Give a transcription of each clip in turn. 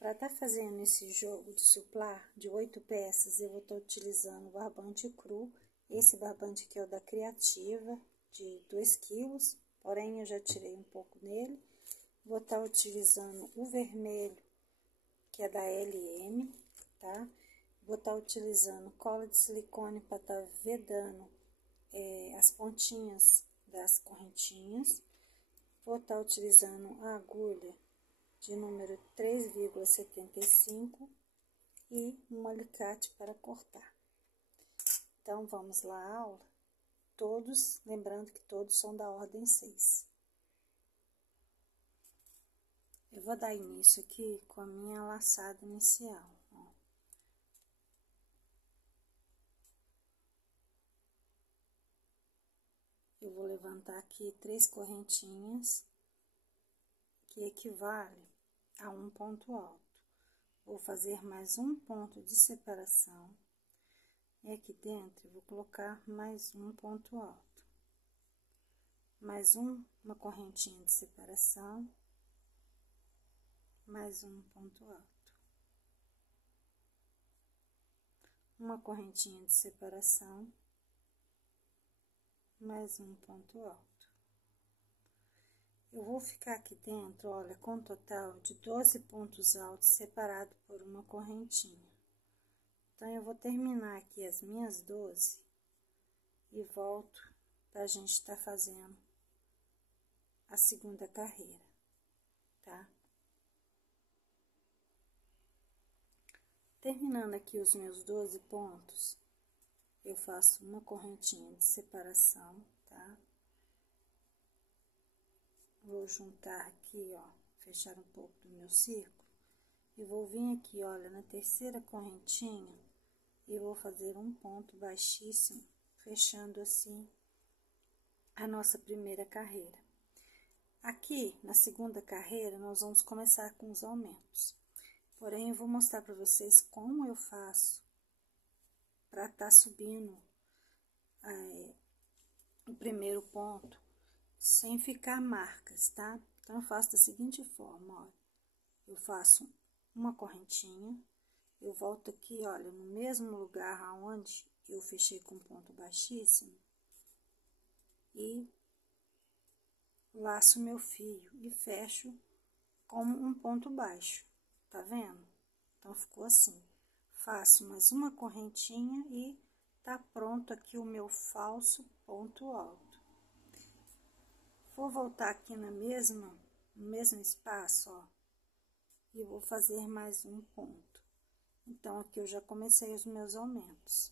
Para estar fazendo esse jogo de suplar de 8 peças, eu vou estar utilizando o barbante cru. Esse barbante aqui é o da Criativa, de 2 quilos, porém eu já tirei um pouco nele. Vou estar utilizando o vermelho, que é da LM, tá? Vou estar utilizando cola de silicone para estar vedando as pontinhas das correntinhas. Vou estar utilizando a agulha de número 3,75 e um alicate para cortar. Então, vamos lá à aula. Todos, lembrando que todos são da ordem 6. Eu vou dar início aqui com a minha laçada inicial, ó. Eu vou levantar aqui 3 correntinhas, que equivale a um ponto alto. Vou fazer mais um ponto de separação. E aqui dentro, eu vou colocar mais um ponto alto. Mais uma correntinha de separação. Mais um ponto alto. Uma correntinha de separação. Mais um ponto alto. Eu vou ficar aqui dentro, olha, com um total de 12 pontos altos separado por uma correntinha. Então, eu vou terminar aqui as minhas 12 e volto pra gente estar fazendo a segunda carreira, tá? Terminando aqui os meus 12 pontos, eu faço uma correntinha de separação, tá? Vou juntar aqui, ó, fechar um pouco do meu círculo e vou vir aqui, olha, na terceira correntinha e vou fazer um ponto baixíssimo, fechando assim a nossa primeira carreira. Aqui, na segunda carreira, nós vamos começar com os aumentos. Porém, eu vou mostrar para vocês como eu faço para estar subindo o primeiro ponto sem ficar marcas, tá? Então, eu faço da seguinte forma, ó. Eu faço uma correntinha, eu volto aqui, olha, no mesmo lugar aonde eu fechei com ponto baixíssimo e laço meu fio e fecho com um ponto baixo, tá vendo? Então, ficou assim. Faço mais uma correntinha e tá pronto aqui o meu falso ponto alto. Vou voltar aqui no mesmo espaço, ó, e vou fazer mais um ponto. Então, aqui eu já comecei os meus aumentos.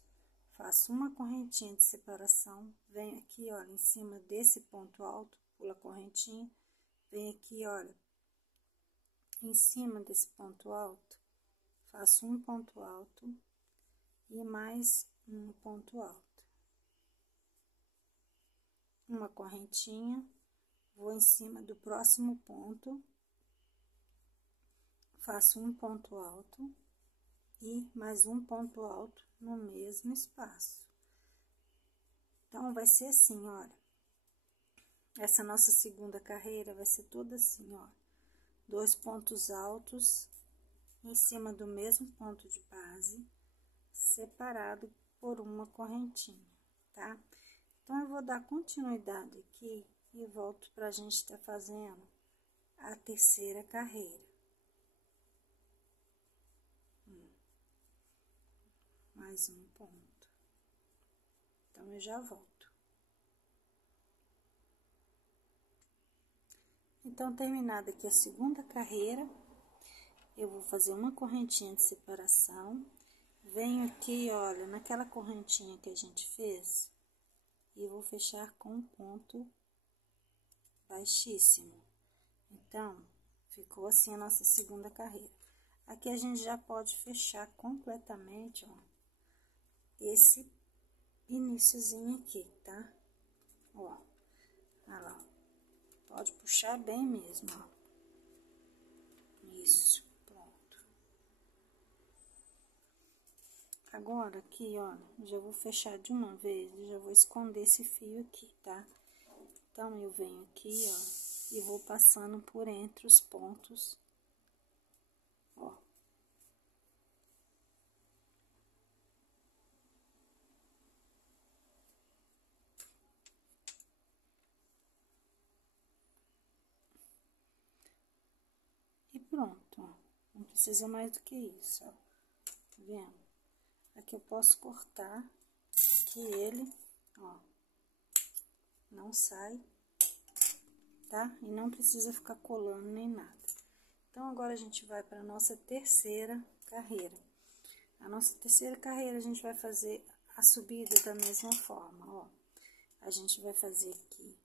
Faço uma correntinha de separação, venho aqui, olha, em cima desse ponto alto, pula a correntinha, venho aqui, olha, em cima desse ponto alto, faço um ponto alto e mais um ponto alto. Uma correntinha, vou em cima do próximo ponto, faço um ponto alto e mais um ponto alto no mesmo espaço. Então, vai ser assim, olha. Essa nossa segunda carreira vai ser toda assim, ó. 2 pontos altos em cima do mesmo ponto de base, separado por uma correntinha, tá? Então, eu vou dar continuidade aqui e volto pra gente estar fazendo a terceira carreira. Mais um ponto. Então, eu já volto. Então, terminada aqui a segunda carreira, eu vou fazer uma correntinha de separação. Venho aqui, olha, naquela correntinha que a gente fez, e vou fechar com um ponto baixíssimo. Então, ficou assim a nossa segunda carreira. Aqui a gente já pode fechar completamente, ó, esse iniciozinho aqui, tá? Ó, olha lá, pode puxar bem mesmo, ó. Isso, pronto. Agora, aqui, ó, já vou fechar de uma vez, já vou esconder esse fio aqui, tá? Então, eu venho aqui, ó, e vou passando por entre os pontos ó. E pronto, ó. Não precisa mais do que isso, ó. Tá vendo? Aqui eu posso cortar que ele, ó, não sai, tá? E não precisa ficar colando nem nada. Então, agora a gente vai para nossa terceira carreira. A nossa terceira carreira, a gente vai fazer a subida da mesma forma, ó. A gente vai fazer aqui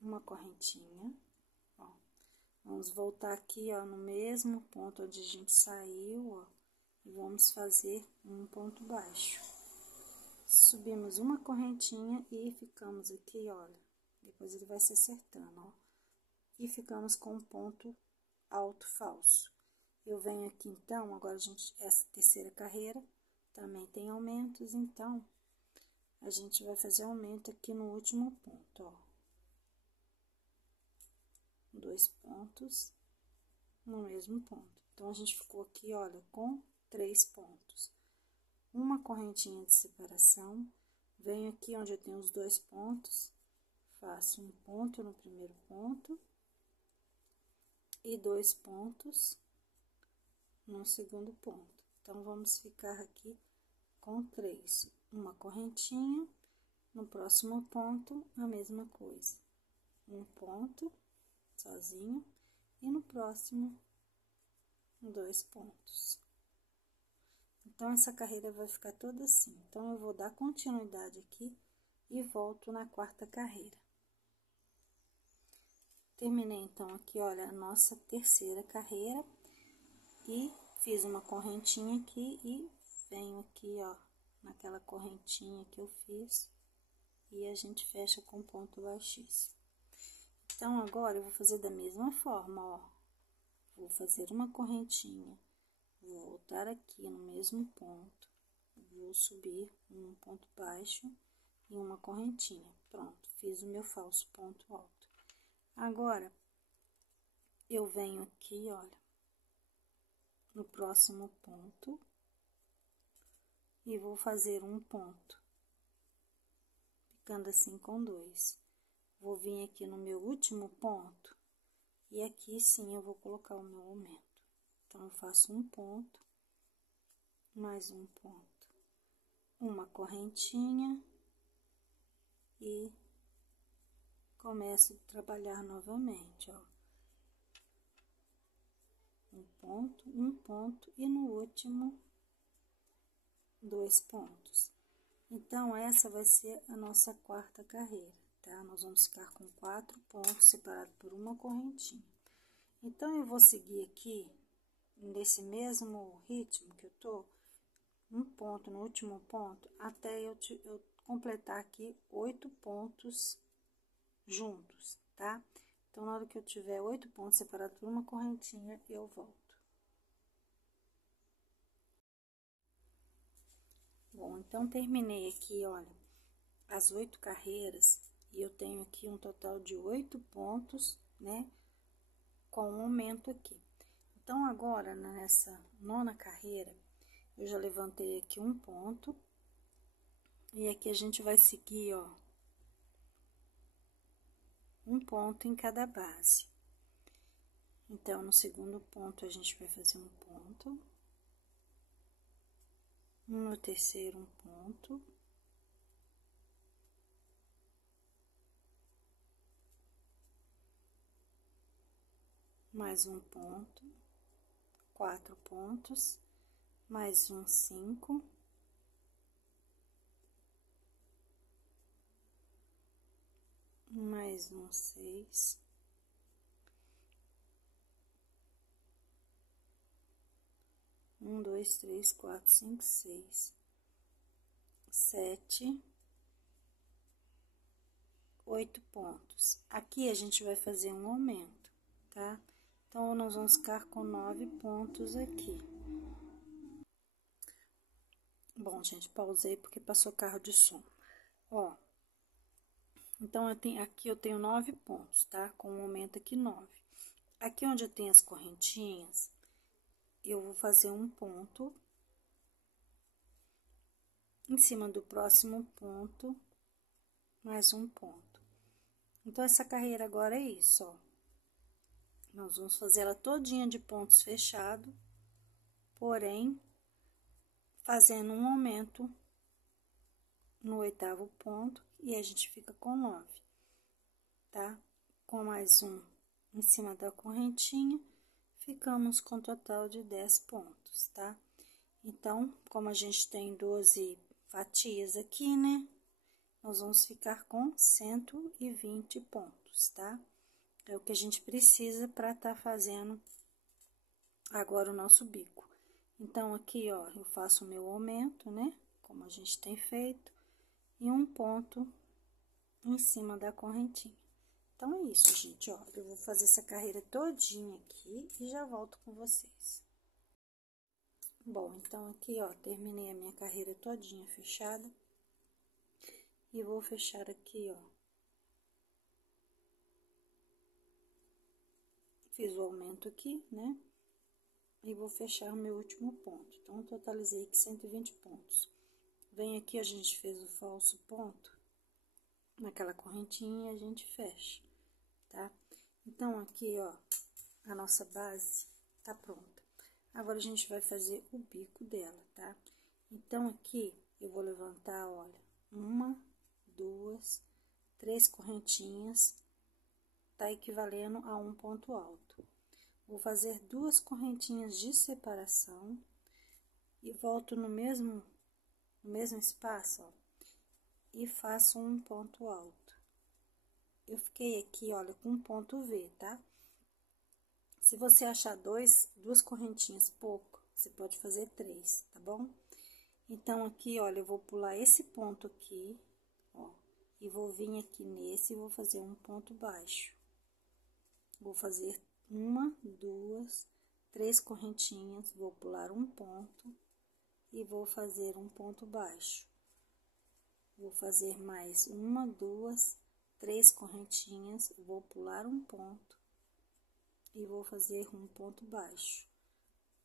uma correntinha, ó. Vamos voltar aqui, ó, no mesmo ponto onde a gente saiu, ó. E vamos fazer um ponto baixo. Subimos uma correntinha e ficamos aqui, olha. Depois ele vai se acertando, ó. E ficamos com um ponto alto falso. Eu venho aqui, então, agora essa terceira carreira também tem aumentos, então, a gente vai fazer aumento aqui no último ponto, ó. 2 pontos no mesmo ponto. Então, a gente ficou aqui, olha, com 3 pontos. Uma correntinha de separação, venho aqui onde eu tenho os 2 pontos, faço um ponto no primeiro ponto e 2 pontos no segundo ponto. Então, vamos ficar aqui com 3. Uma correntinha, no próximo ponto, a mesma coisa. Um ponto sozinho e no próximo, 2 pontos. Então, essa carreira vai ficar toda assim. Então, eu vou dar continuidade aqui e volto na quarta carreira. Terminei, então, aqui, olha, a nossa terceira carreira. E fiz uma correntinha aqui e venho aqui, ó, naquela correntinha que eu fiz. E a gente fecha com ponto baixíssimo. Então, agora, eu vou fazer da mesma forma, ó. Vou fazer uma correntinha. Vou voltar aqui no mesmo ponto, vou subir um ponto baixo e uma correntinha. Pronto, fiz o meu falso ponto alto. Agora, eu venho aqui, olha, no próximo ponto e vou fazer um ponto, ficando assim com 2. Vou vir aqui no meu último ponto e aqui sim eu vou colocar o meu aumento. Então, eu faço um ponto, mais um ponto, uma correntinha e começo a trabalhar novamente, ó. Um ponto e no último, 2 pontos. Então, essa vai ser a nossa quarta carreira, tá? Nós vamos ficar com 4 pontos separados por uma correntinha. Então, eu vou seguir aqui nesse mesmo ritmo que eu tô, um ponto no último ponto, até eu completar aqui 8 pontos juntos, tá? Então, na hora que eu tiver 8 pontos separados por uma correntinha, eu volto. Bom, então, terminei aqui, olha, as 8 carreiras, e eu tenho aqui um total de 8 pontos, né? Com um aumento aqui. Então, agora, nessa nona carreira, eu já levantei aqui um ponto. E aqui a gente vai seguir, ó, um ponto em cada base. Então, no segundo ponto, a gente vai fazer um ponto. No terceiro, um ponto. Mais um ponto. 4 pontos. Mais um 5. Mais um 6. 1, 2, 3, 4, 5, 6, 7, 8 pontos. Aqui a gente vai fazer um aumento, tá? Então, nós vamos ficar com 9 pontos aqui. Bom, gente, pausei porque passou carro de som. Ó, então, aqui eu tenho 9 pontos, tá? Com um aumento aqui 9. Aqui onde eu tenho as correntinhas, eu vou fazer um ponto em cima do próximo ponto, mais um ponto. Então, essa carreira agora é isso, ó. Nós vamos fazer ela todinha de pontos fechados, porém, fazendo um aumento no 8º ponto, e a gente fica com 9, tá? Com mais um em cima da correntinha, ficamos com um total de 10 pontos, tá? Então, como a gente tem 12 fatias aqui, né? Nós vamos ficar com 120 pontos, tá? É o que a gente precisa para tá fazendo agora o nosso bico. Então, aqui, ó, eu faço o meu aumento, né? Como a gente tem feito, e um ponto em cima da correntinha. Então, é isso, gente, ó. Eu vou fazer essa carreira todinha aqui e já volto com vocês. Bom, então, aqui, ó, terminei a minha carreira todinha fechada. E vou fechar aqui, ó. Fiz o aumento aqui, né? E vou fechar o meu último ponto. Então, totalizei aqui 120 pontos. Vem aqui, a gente fez o falso ponto naquela correntinha e a gente fecha, tá? Então, aqui, ó, a nossa base tá pronta. Agora, a gente vai fazer o bico dela, tá? Então, aqui, eu vou levantar, olha, 1, 2, 3 correntinhas, tá equivalendo a um ponto alto. Vou fazer 2 correntinhas de separação e volto no mesmo espaço, ó, e faço um ponto alto. Eu fiquei aqui, olha, com um ponto V, tá? Se você achar duas correntinhas pouco, você pode fazer 3, tá bom? Então, aqui, olha, eu vou pular esse ponto aqui, ó, e vou vir aqui nesse e vou fazer um ponto baixo. Vou fazer 1, 2, 3 correntinhas, vou pular um ponto e vou fazer um ponto baixo. Vou fazer mais 1, 2, 3 correntinhas, vou pular um ponto e vou fazer um ponto baixo.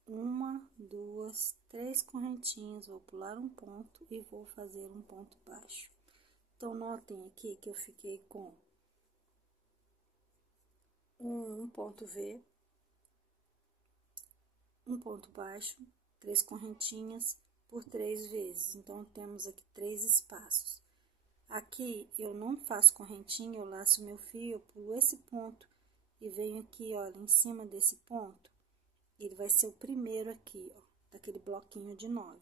1, 2, 3 correntinhas, vou pular um ponto e vou fazer um ponto baixo. Então, notem aqui que eu fiquei com um ponto V, um ponto baixo, 3 correntinhas por 3 vezes. Então, temos aqui 3 espaços. Aqui, eu não faço correntinha, eu laço meu fio, eu pulo esse ponto e venho aqui, olha, em cima desse ponto. Ele vai ser o primeiro aqui, ó, daquele bloquinho de 9.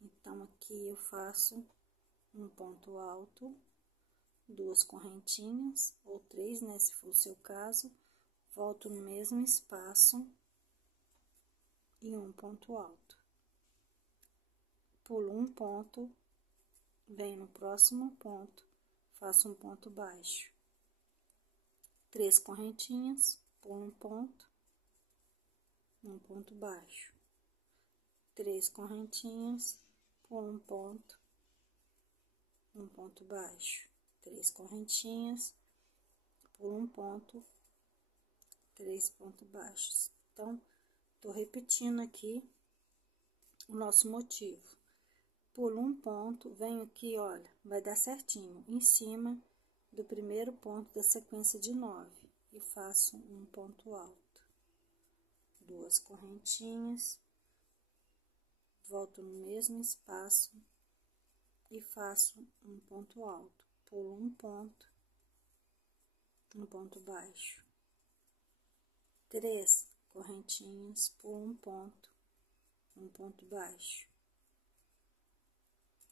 Então, aqui eu faço um ponto alto, 2 correntinhas, ou 3, né, se for o seu caso. Volto no mesmo espaço e um ponto alto. Pulo um ponto, venho no próximo ponto, faço um ponto baixo. 3 correntinhas, pulo um ponto baixo. 3 correntinhas, pulo um ponto baixo. 3 correntinhas, pulo um ponto, 3 pontos baixos. Então, tô repetindo aqui o nosso motivo. Pulo um ponto, venho aqui, olha, vai dar certinho, em cima do primeiro ponto da sequência de 9 e faço um ponto alto. 2 correntinhas, volto no mesmo espaço e faço um ponto alto. Pulo um ponto baixo. 3 correntinhas, pulo um ponto baixo.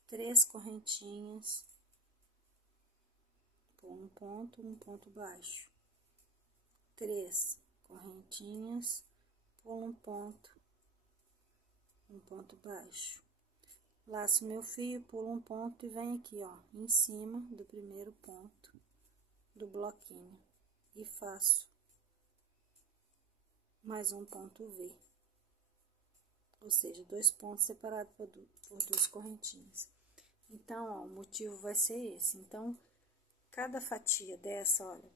3 correntinhas, pulo um ponto baixo. 3 correntinhas, pulo um ponto baixo. Laço meu fio, pulo um ponto e venho aqui, ó, em cima do primeiro ponto do bloquinho e faço mais um ponto V, ou seja, 2 pontos separados por 2 correntinhas. Então, ó, o motivo vai ser esse. Então, cada fatia dessa, olha,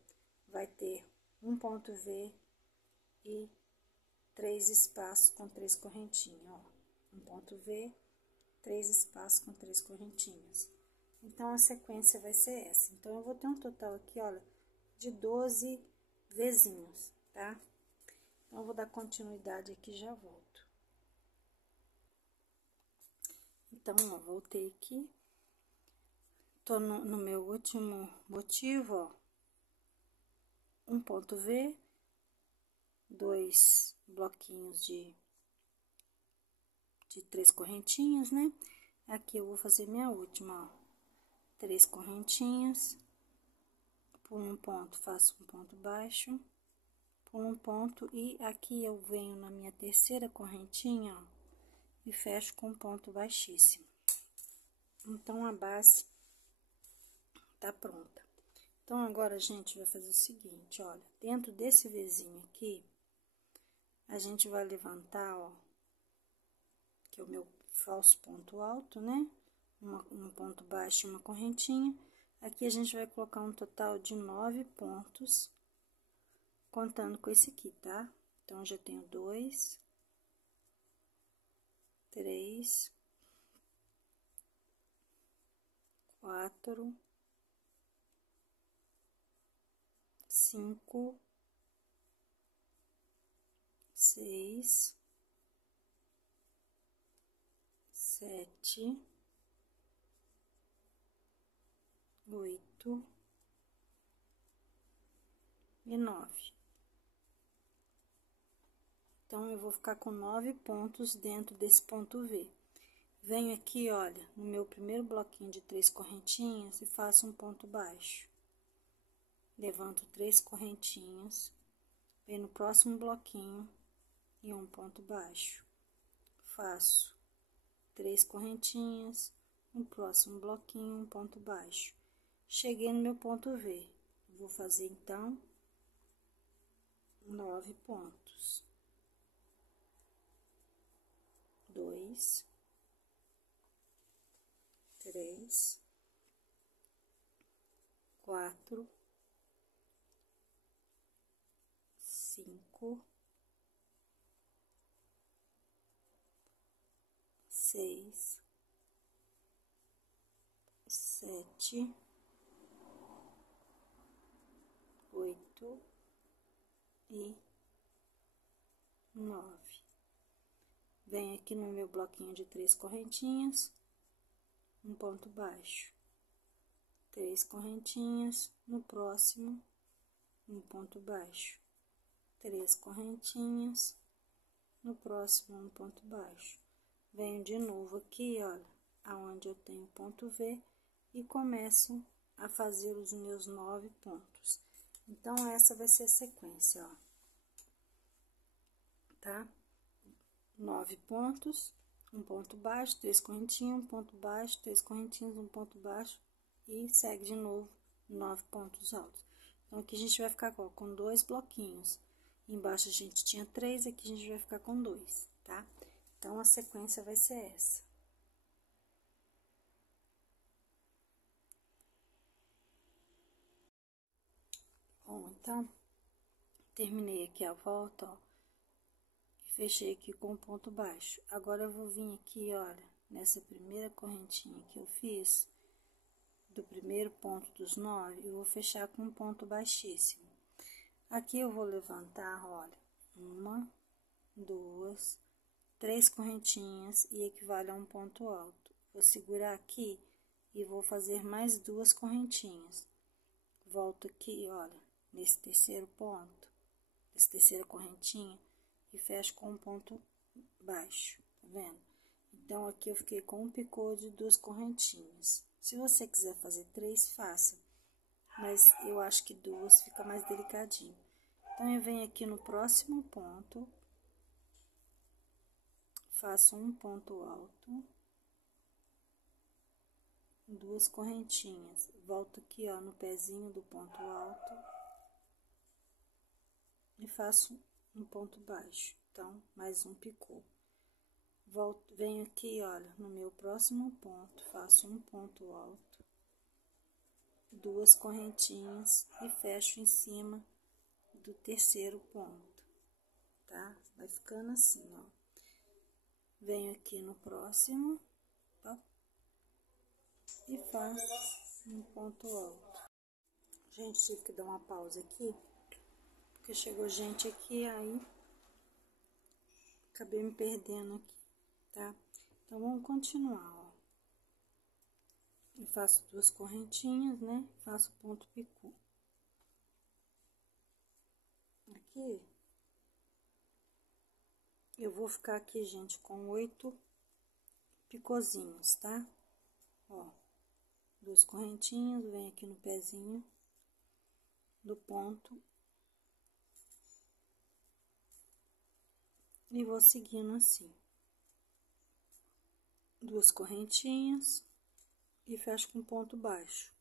vai ter um ponto V e 3 espaços com 3 correntinhas, ó. Um ponto V, 3 espaços com 3 correntinhas. Então, a sequência vai ser essa. Então, eu vou ter um total aqui, olha, de 12 Vzinhos, tá? Então, eu vou dar continuidade aqui e já volto. Então, ó, voltei aqui. Tô no meu último motivo, ó. Um ponto V, 2 bloquinhos de 3 correntinhas, né? Aqui eu vou fazer minha última, ó. 3 correntinhas, por um ponto faço um ponto baixo, por um ponto, e aqui eu venho na minha terceira correntinha, ó, e fecho com um ponto baixíssimo. Então, a base tá pronta. Então, agora a gente vai fazer o seguinte, olha, dentro desse Vzinho aqui, a gente vai levantar, ó, que é o meu falso ponto alto, né? Um ponto baixo, uma correntinha. Aqui a gente vai colocar um total de 9 pontos, contando com esse aqui, tá? Então, já tenho 2, 3, 4, 5, 6, 7, 8 e 9. Então, eu vou ficar com 9 pontos dentro desse ponto V. Venho aqui, olha, no meu primeiro bloquinho de 3 correntinhas e faço um ponto baixo. Levanto 3 correntinhas, venho no próximo bloquinho e um ponto baixo. Faço 3 correntinhas, no próximo bloquinho, um ponto baixo. Cheguei no meu ponto V. Vou fazer, então, 9 pontos. 2, 3, 4, 5, 6, 7, 8 e 9. Venho aqui no meu bloquinho de 3 correntinhas, um ponto baixo, 3 correntinhas, no próximo, um ponto baixo, 3 correntinhas, no próximo, um ponto baixo. Venho de novo aqui, olha, aonde eu tenho ponto V, e começo a fazer os meus 9 pontos. Então, essa vai ser a sequência, ó, tá? 9 pontos, um ponto baixo, 3 correntinhas, um ponto baixo, 3 correntinhas, um ponto baixo, e segue de novo 9 pontos altos. Então, aqui a gente vai ficar com 2 bloquinhos. Embaixo a gente tinha 3, aqui a gente vai ficar com 2, tá? Então, a sequência vai ser essa. Bom, então, terminei aqui a volta, ó, e fechei aqui com um ponto baixo. Agora, eu vou vir aqui, olha, nessa primeira correntinha que eu fiz, do primeiro ponto dos 9, eu vou fechar com um ponto baixíssimo. Aqui eu vou levantar, olha, 1, 2, 3 correntinhas e equivale a um ponto alto. Vou segurar aqui e vou fazer mais 2 correntinhas. Volto aqui, olha, nesse terceiro ponto, nessa terceira correntinha, e fecho com um ponto baixo, tá vendo? Então, aqui eu fiquei com um picô de 2 correntinhas. Se você quiser fazer 3, faça, mas eu acho que 2 fica mais delicadinho. Então, eu venho aqui no próximo ponto, faço um ponto alto, 2 correntinhas, volto aqui, ó, no pezinho do ponto alto e faço um ponto baixo. Então, mais um picô. Volto, venho aqui, olha, no meu próximo ponto, faço um ponto alto, 2 correntinhas e fecho em cima do terceiro ponto, tá? Vai ficando assim, ó. Venho aqui no próximo, ó, e faço um ponto alto. Gente, tive que dar uma pausa aqui, porque chegou gente aqui, aí acabei me perdendo aqui, tá? Então, vamos continuar, ó. Eu faço 2 correntinhas, né? Faço ponto picô. Aqui, eu vou ficar aqui, gente, com 8 picôzinhos, tá? Ó, 2 correntinhas, vem aqui no pezinho do ponto e vou seguindo assim. 2 correntinhas e fecho com ponto baixo.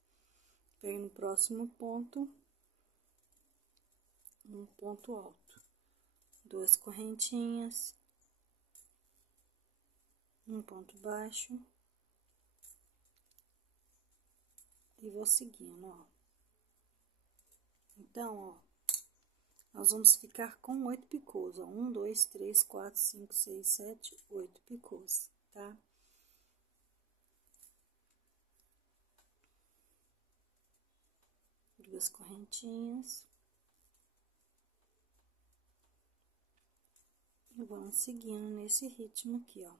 Venho no próximo ponto, um ponto alto. 2 correntinhas, um ponto baixo e vou seguindo, ó. Então, ó, nós vamos ficar com 8 picôs, ó. 1, 2, 3, 4, 5, 6, 7, 8 picôs, tá? Duas correntinhas. E vamos seguindo nesse ritmo aqui, ó.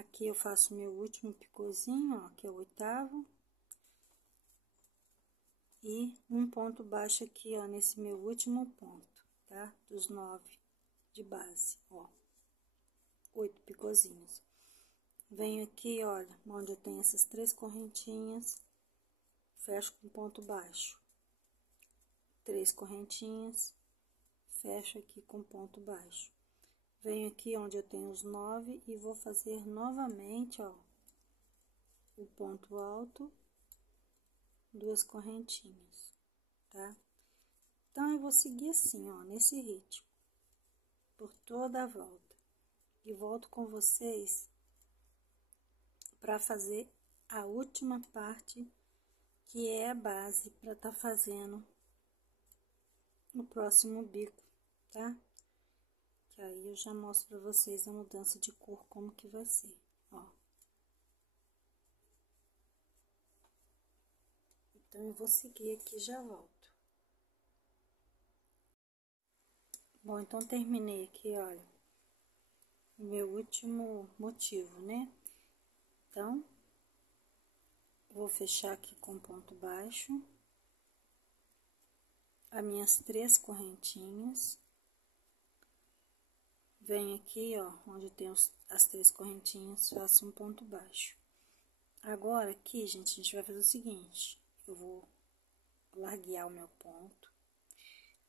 Aqui eu faço meu último picôzinho, ó, que é o 8º. E um ponto baixo aqui, ó, nesse meu último ponto, tá? Dos 9 de base, ó. 8 picôzinhos. Venho aqui, olha, onde eu tenho essas 3 correntinhas, fecho com ponto baixo. 3 correntinhas, fecho aqui com ponto baixo. Venho aqui onde eu tenho os 9 e vou fazer novamente, ó, o ponto alto, 2 correntinhas, tá? Então, eu vou seguir assim, ó, nesse ritmo, por toda a volta. E volto com vocês para fazer a última parte, que é a base para tá fazendo no próximo bico, tá? Que aí eu já mostro pra vocês a mudança de cor, como que vai ser, ó. Então, eu vou seguir aqui e já volto. Bom, então, terminei aqui, olha, o meu último motivo, né? Então, vou fechar aqui com ponto baixo, as minhas 3 correntinhas. Venho aqui, ó, onde tem as 3 correntinhas, faço um ponto baixo. Agora, aqui, gente, a gente vai fazer o seguinte, eu vou larguear o meu ponto,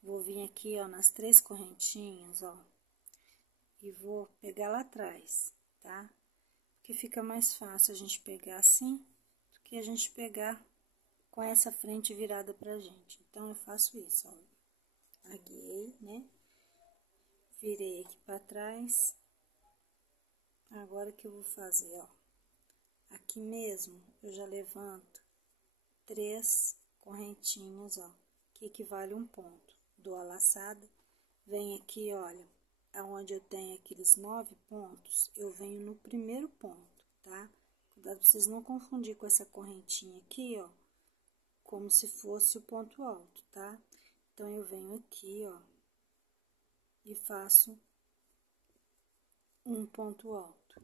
vou vir aqui, ó, nas 3 correntinhas, ó, e vou pegar lá atrás, tá? Porque fica mais fácil a gente pegar assim, do que a gente pegar com essa frente virada pra gente. Então, eu faço isso, ó, larguei, né? Virei aqui pra trás. Agora, o que eu vou fazer, ó, aqui mesmo, eu já levanto 3 correntinhas, ó, que equivale a um ponto. Dou a laçada, venho aqui, olha, aonde eu tenho aqueles 9 pontos, eu venho no primeiro ponto, tá? Cuidado pra vocês não confundir com essa correntinha aqui, ó, como se fosse o ponto alto, tá? Então, eu venho aqui, ó, e faço um ponto alto.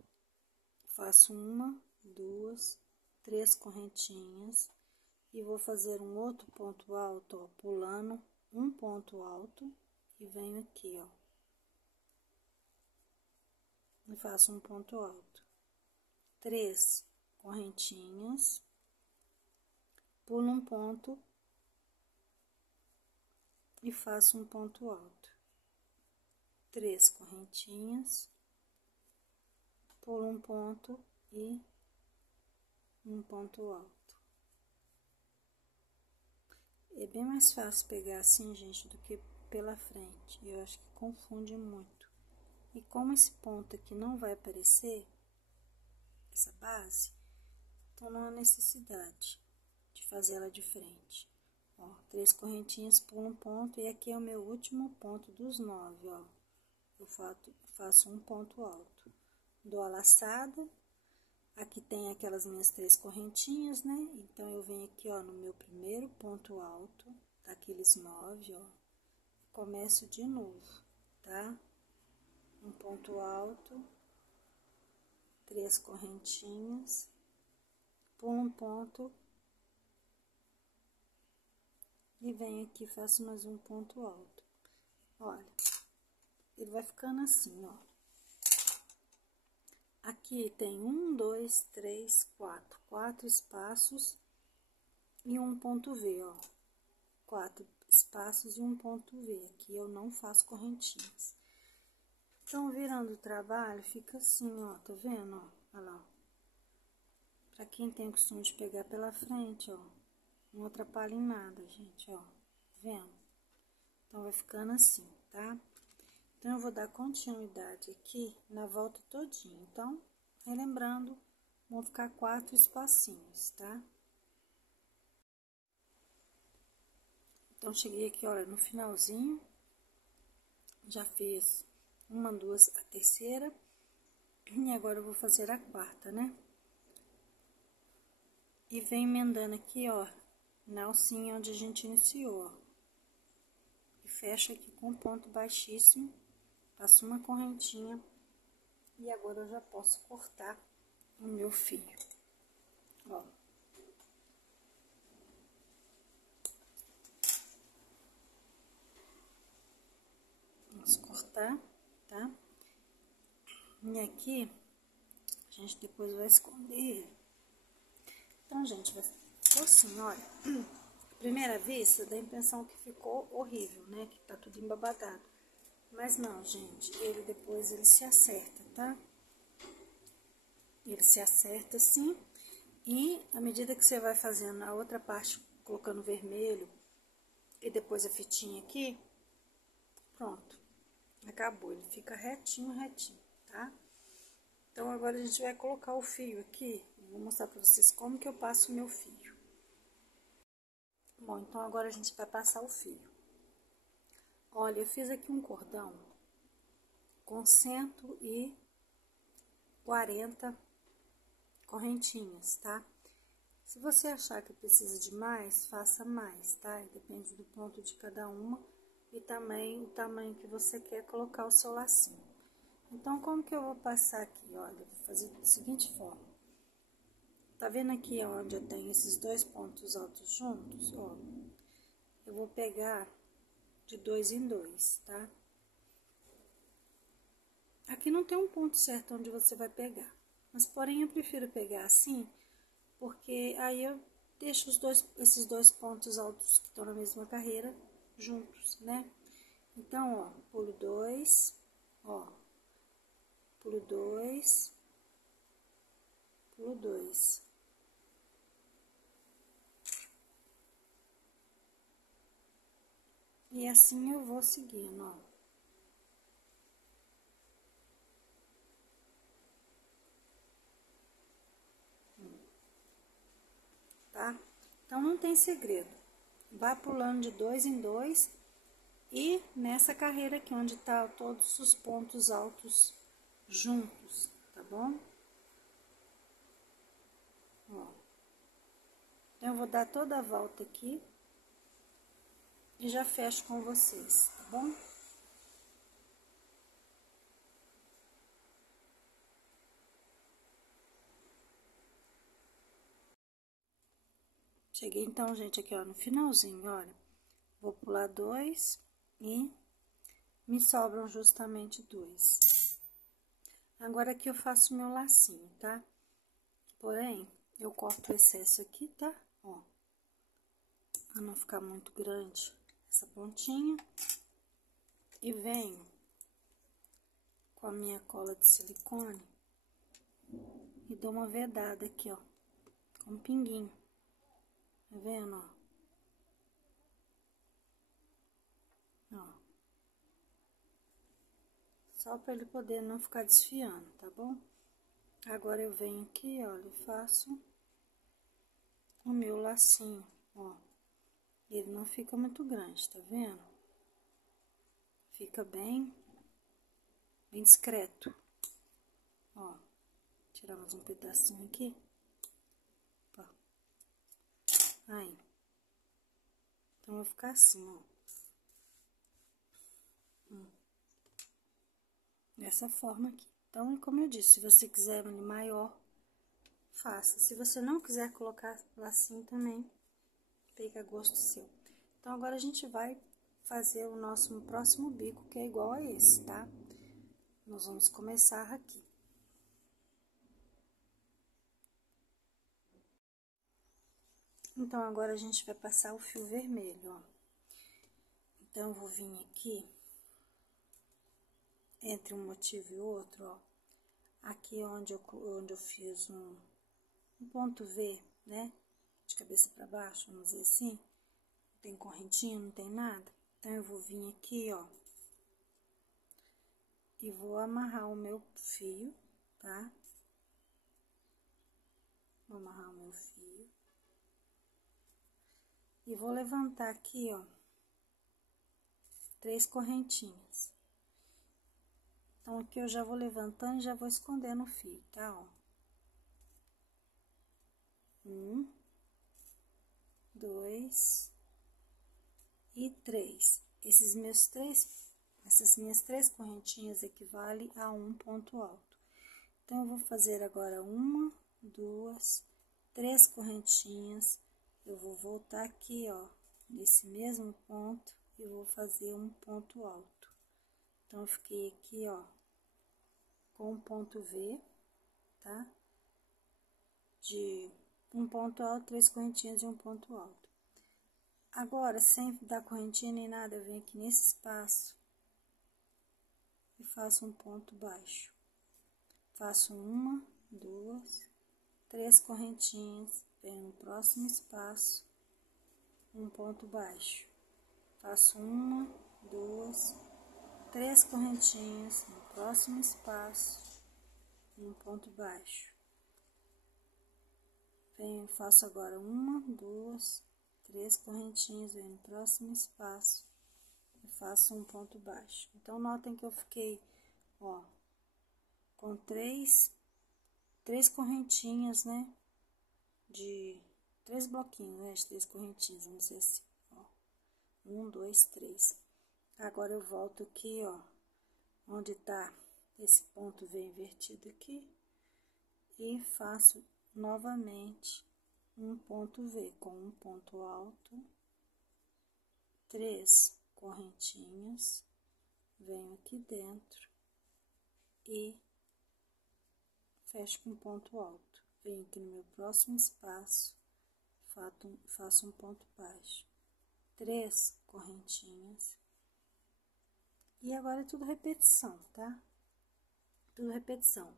Faço 1, 2, 3 correntinhas e vou fazer um outro ponto alto, ó, pulando um ponto alto e venho aqui, ó, e faço um ponto alto. 3 correntinhas, pulo um ponto e faço um ponto alto. 3 correntinhas, pulo um ponto e um ponto alto. É bem mais fácil pegar assim, gente, do que pela frente. Eu acho que confunde muito. E como esse ponto aqui não vai aparecer, essa base, então não há necessidade de fazer ela de frente. Ó, 3 correntinhas, pulo um ponto e aqui é o meu último ponto dos 9, ó. eu faço um ponto alto. Dou a laçada, aqui tem aquelas minhas 3 correntinhas, né? Então, eu venho aqui, ó, no meu primeiro ponto alto, daqueles 9, ó, começo de novo, tá? Um ponto alto, 3 correntinhas, pulo um ponto e venho aqui, faço mais um ponto alto. Olha, ele vai ficando assim, ó. Aqui tem 1, 2, 3, 4 espaços e um ponto V, ó. 4 espaços e um ponto V. Aqui eu não faço correntinhas. Então, virando o trabalho, fica assim, ó, tá vendo, ó? Olha lá, ó. Pra quem tem o costume de pegar pela frente, ó, não atrapalha em nada, gente, ó, tá vendo? Então, vai ficando assim, tá? Então, eu vou dar continuidade aqui na volta todinha. Então, relembrando, vão ficar 4 espacinhos, tá? Então, cheguei aqui, olha, no finalzinho, já fiz uma, duas, a terceira, e agora eu vou fazer a quarta, né? E vem emendando aqui, ó, na alcinha onde a gente iniciou, ó. E fecha aqui com ponto baixíssimo, passo uma correntinha, e agora eu já posso cortar o meu fio, ó. Vamos cortar, tá? E aqui, a gente depois vai esconder ele. Então, gente, ficou assim, olha. À primeira vista, dá a impressão que ficou horrível, né? Que tá tudo embabadado. Mas não, gente, ele depois ele se acerta, tá? Ele se acerta assim. E à medida que você vai fazendo a outra parte, colocando vermelho e depois a fitinha aqui, pronto. Acabou, ele fica retinho, retinho, tá? Então, agora a gente vai colocar o fio aqui. Vou mostrar pra vocês como que eu passo o meu fio. Bom, então agora a gente vai passar o fio. Olha, eu fiz aqui um cordão com 140 correntinhas, tá? Se você achar que precisa de mais, faça mais, tá? Depende do ponto de cada uma e também o tamanho que você quer colocar o seu lacinho. Então, como que eu vou passar aqui? Olha, eu vou fazer da seguinte forma. Tá vendo aqui onde eu tenho esses 2 pontos altos juntos? Ó, eu vou pegar de 2 em 2, tá? Aqui não tem um ponto certo onde você vai pegar, mas porém eu prefiro pegar assim, porque aí eu deixo esses dois pontos altos que estão na mesma carreira juntos, né? Então, ó, pulo 2, ó, pulo 2, pulo 2. E assim eu vou seguindo, ó. Tá? Então, não tem segredo. Vá pulando de 2 em 2 e nessa carreira aqui, onde tá todos os pontos altos juntos, tá bom? Ó. Então, eu vou dar toda a volta aqui e já fecho com vocês, tá bom? Cheguei então, gente, aqui, ó, no finalzinho, olha. Vou pular 2 e me sobram justamente 2. Agora aqui eu faço meu lacinho, tá? Porém, eu corto o excesso aqui, tá? Ó. Pra não ficar muito grande essa pontinha. E venho com a minha cola de silicone e dou uma vedada aqui, ó, com um pinguinho. Tá vendo, ó? Ó. Só pra ele poder não ficar desfiando, tá bom? Agora eu venho aqui, olha, e faço o meu lacinho, ó. Ele não fica muito grande, tá vendo? Fica bem bem discreto. Ó, tiramos um pedacinho aqui. Ó. Aí. Então, vai ficar assim, ó. Dessa forma aqui. Então, como eu disse, se você quiser ele maior, faça. Se você não quiser colocar lacinho também, fica a gosto seu. Então, agora a gente vai fazer o nosso próximo bico, que é igual a esse, tá? Nós vamos começar aqui. Então, agora a gente vai passar o fio vermelho, ó. Então, eu vou vir aqui, entre um motivo e outro, ó. Aqui onde eu fiz um ponto V, né? De cabeça pra baixo, vamos dizer assim. Não tem correntinha, não tem nada. Então, eu vou vir aqui, ó. E vou amarrar o meu fio, tá? Vou amarrar o meu fio. E vou levantar aqui, ó, 3 correntinhas. Então, aqui eu já vou levantando e já vou escondendo o fio, tá, ó. 1, 2 e 3. Essas minhas 3 correntinhas equivalem a um ponto alto. Então, eu vou fazer agora 1, 2, 3 correntinhas. Eu vou voltar aqui, ó, nesse mesmo ponto e vou fazer um ponto alto. Então, eu fiquei aqui, ó, com um ponto V, tá? De um ponto alto, 3 correntinhas e um ponto alto. Agora, sem dar correntinha nem nada, eu venho aqui nesse espaço e faço um ponto baixo. Faço 1, 2, 3 correntinhas, venho no próximo espaço, um ponto baixo. Faço 1, 2, 3 correntinhas, no próximo espaço, um ponto baixo. Venho, faço agora 1, 2, 3 correntinhas, venho no próximo espaço e faço um ponto baixo. Então, notem que eu fiquei, ó, com três correntinhas, né? De 3 bloquinhos, né? De 3 correntinhas, vamos dizer assim, ó. 1, 2, 3. Agora, eu volto aqui, ó, onde tá esse ponto V invertido aqui, e faço novamente um ponto V com um ponto alto, 3 correntinhas, venho aqui dentro e fecho com ponto alto. Venho aqui no meu próximo espaço, faço um ponto baixo, 3 correntinhas. E agora é tudo repetição, tá? Tudo repetição.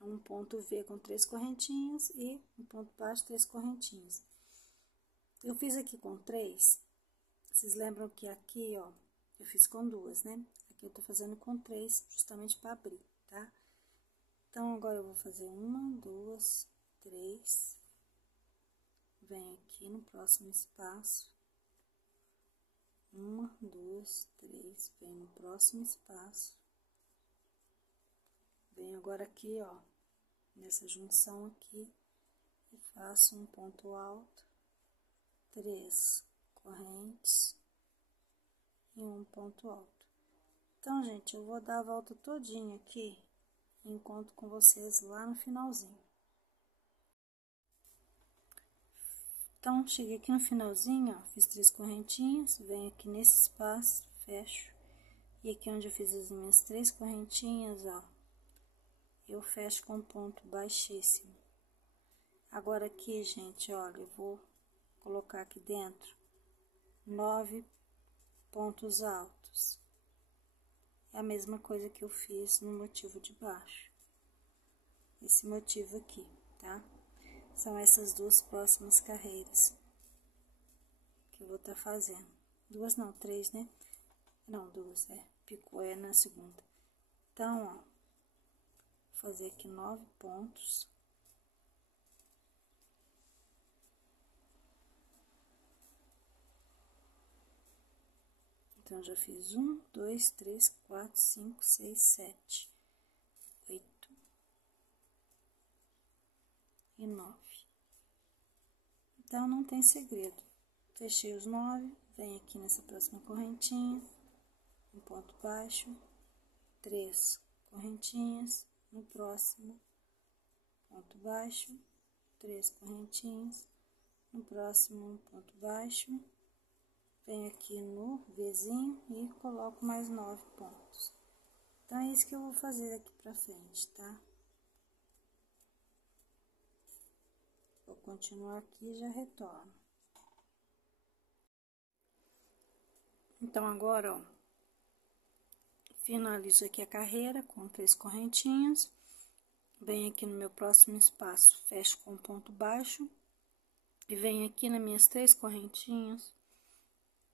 Um ponto V com 3 correntinhas e um ponto baixo, 3 correntinhas. Eu fiz aqui com 3, vocês lembram que aqui, ó, eu fiz com 2, né? Aqui eu tô fazendo com 3, justamente para abrir, tá? Então, agora eu vou fazer 1, 2, 3. Venho aqui no próximo espaço. 1, 2, 3, venho no próximo espaço. Venho agora aqui, ó, nessa junção aqui, e faço um ponto alto, 3 correntes e um ponto alto. Então, gente, eu vou dar a volta todinha aqui e encontro com vocês lá no finalzinho. Então, cheguei aqui no finalzinho, ó, fiz 3 correntinhas, venho aqui nesse espaço, fecho. E aqui onde eu fiz as minhas 3 correntinhas, ó, eu fecho com ponto baixíssimo. Agora aqui, gente, olha, eu vou colocar aqui dentro 9 pontos altos. É a mesma coisa que eu fiz no motivo de baixo. Esse motivo aqui, tá? São essas duas próximas carreiras que eu vou estar fazendo. 2 não, 3, né? Não, 2, picou é na segunda. Então, ó, vou fazer aqui 9 pontos. Então, já fiz 1, 2, 3, 4, 5, 6, 7. então não tem segredo. Fechei os 9, venho aqui nessa próxima correntinha, um ponto baixo, 3 correntinhas, no próximo, ponto baixo, 3 correntinhas, no próximo, um ponto baixo, venho aqui no Vzinho e coloco mais 9 pontos. Então, é isso que eu vou fazer aqui pra frente, tá? Vou continuar aqui e já retorno. Então, agora, ó, finalizo aqui a carreira com 3 correntinhas, venho aqui no meu próximo espaço, fecho com ponto baixo, e venho aqui nas minhas 3 correntinhas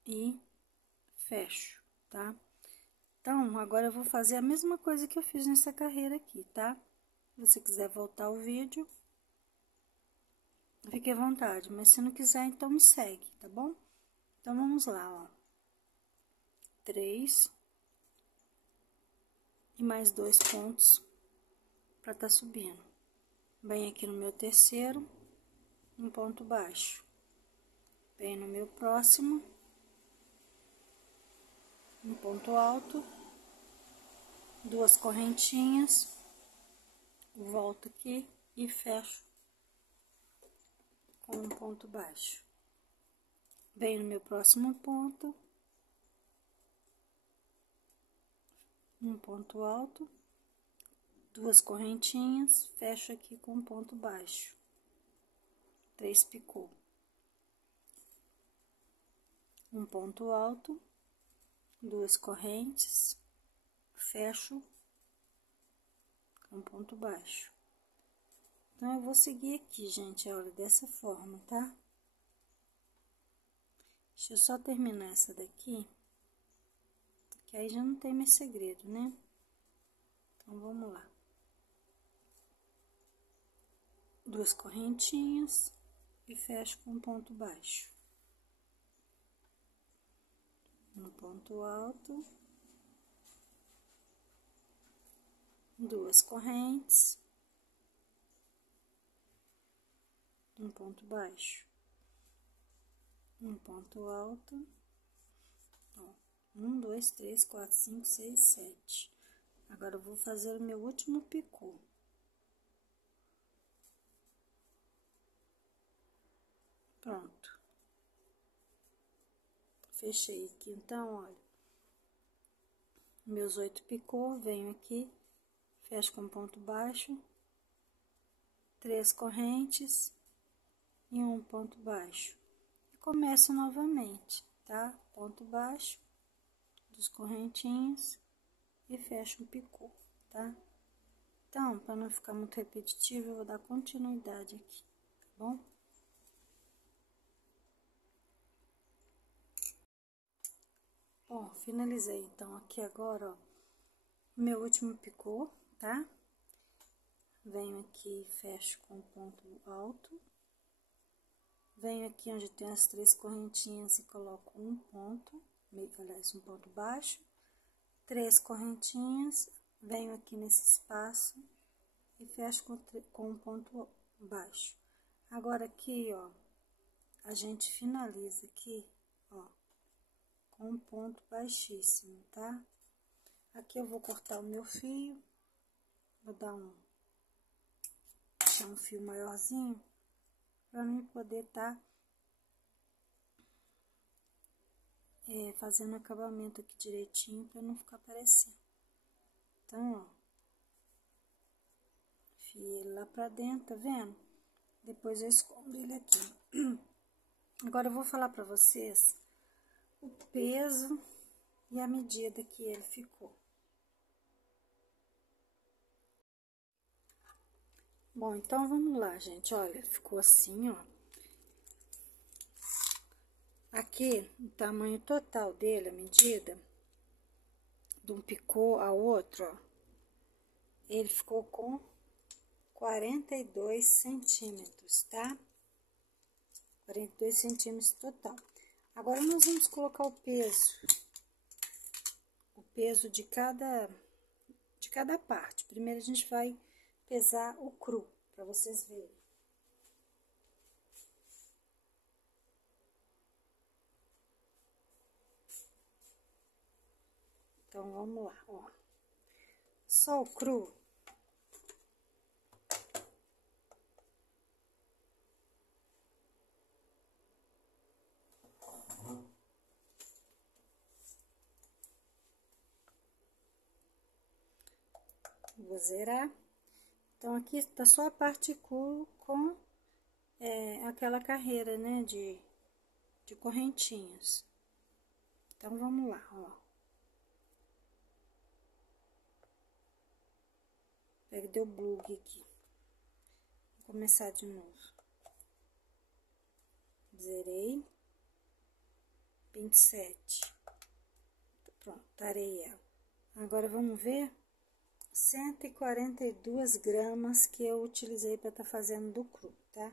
e fecho, tá? Então, agora eu vou fazer a mesma coisa que eu fiz nessa carreira aqui, tá? Se você quiser voltar o vídeo, fique à vontade, mas se não quiser, então me segue, tá bom? Então, vamos lá, ó. 3 e mais 2 pontos pra tá subindo. Venho aqui no meu terceiro, um ponto baixo. Venho no meu próximo, um ponto alto, 2 correntinhas, volto aqui e fecho com um ponto baixo. Venho no meu próximo ponto, um ponto alto, 2 correntinhas, fecho aqui com um ponto baixo, 3 picô, um ponto alto, 2 correntes, fecho com um ponto baixo. Então, eu vou seguir aqui, gente, olha, dessa forma, tá? Deixa eu só terminar essa daqui, que aí já não tem mais segredo, né? Então, vamos lá. 2 correntinhas e fecho com um ponto baixo. Um ponto alto. 2 correntes. Um ponto baixo. Um ponto alto. Ó, 1, 2, 3, 4, 5, 6, 7. Agora, eu vou fazer o meu último picô. Pronto. Fechei aqui, então, olha. Meus 8 picô, venho aqui, fecho com ponto baixo, 3 correntes e um ponto baixo. E começo novamente, tá? Ponto baixo, 2 correntinhas e fecho um picô, tá? Então, para não ficar muito repetitivo, eu vou dar continuidade aqui, tá bom? Bom, finalizei, então, aqui agora, ó, meu último picô, tá? Venho aqui, fecho com ponto alto. Venho aqui onde tem as 3 correntinhas e coloco um ponto, aliás, um ponto baixo. 3 correntinhas, venho aqui nesse espaço e fecho com um ponto baixo. Agora, aqui, ó, a gente finaliza aqui, ó, com um ponto baixíssimo, tá? Aqui eu vou cortar o meu fio, vou dar deixar um fio maiorzinho, pra mim poder tá fazendo acabamento aqui direitinho, pra não ficar aparecendo. Então, ó, enfiei ele lá pra dentro, tá vendo? Depois eu escondo ele aqui. Agora eu vou falar pra vocês o peso e a medida que ele ficou. Bom, então vamos lá, gente. Olha, ficou assim, ó. Aqui, o tamanho total dele, a medida, de um picô ao outro, ó, ele ficou com 42 centímetros, tá? 42 centímetros total. Agora, nós vamos colocar o peso de cada parte. Primeiro, a gente vai pesar o cru, pra vocês verem. Então, vamos lá, ó. Só o cru. Vou zerar. Então, aqui tá só a parte cru com aquela carreira, né, de correntinhas. Então, vamos lá, ó. Perdeu o blug aqui. Vou começar de novo. Zerei. 27. Pronto, tarei ela. Agora, vamos ver 142 gramas que eu utilizei para estar fazendo do cru, tá?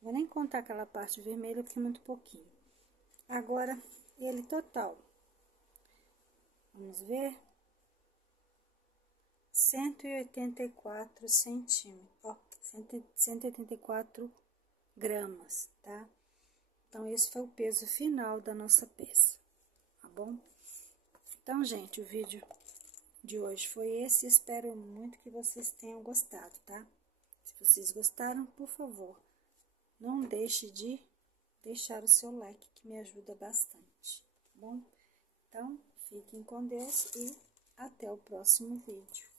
Vou nem contar aquela parte vermelha, porque é muito pouquinho. Agora, ele total. Vamos ver. 184 centímetros, ó, 184 gramas, tá? Então, esse foi o peso final da nossa peça, tá bom? Então, gente, o vídeo de hoje foi esse. Espero muito que vocês tenham gostado, tá? Se vocês gostaram, por favor, não deixe de deixar o seu like, que me ajuda bastante, tá bom? Então, fiquem com Deus e até o próximo vídeo.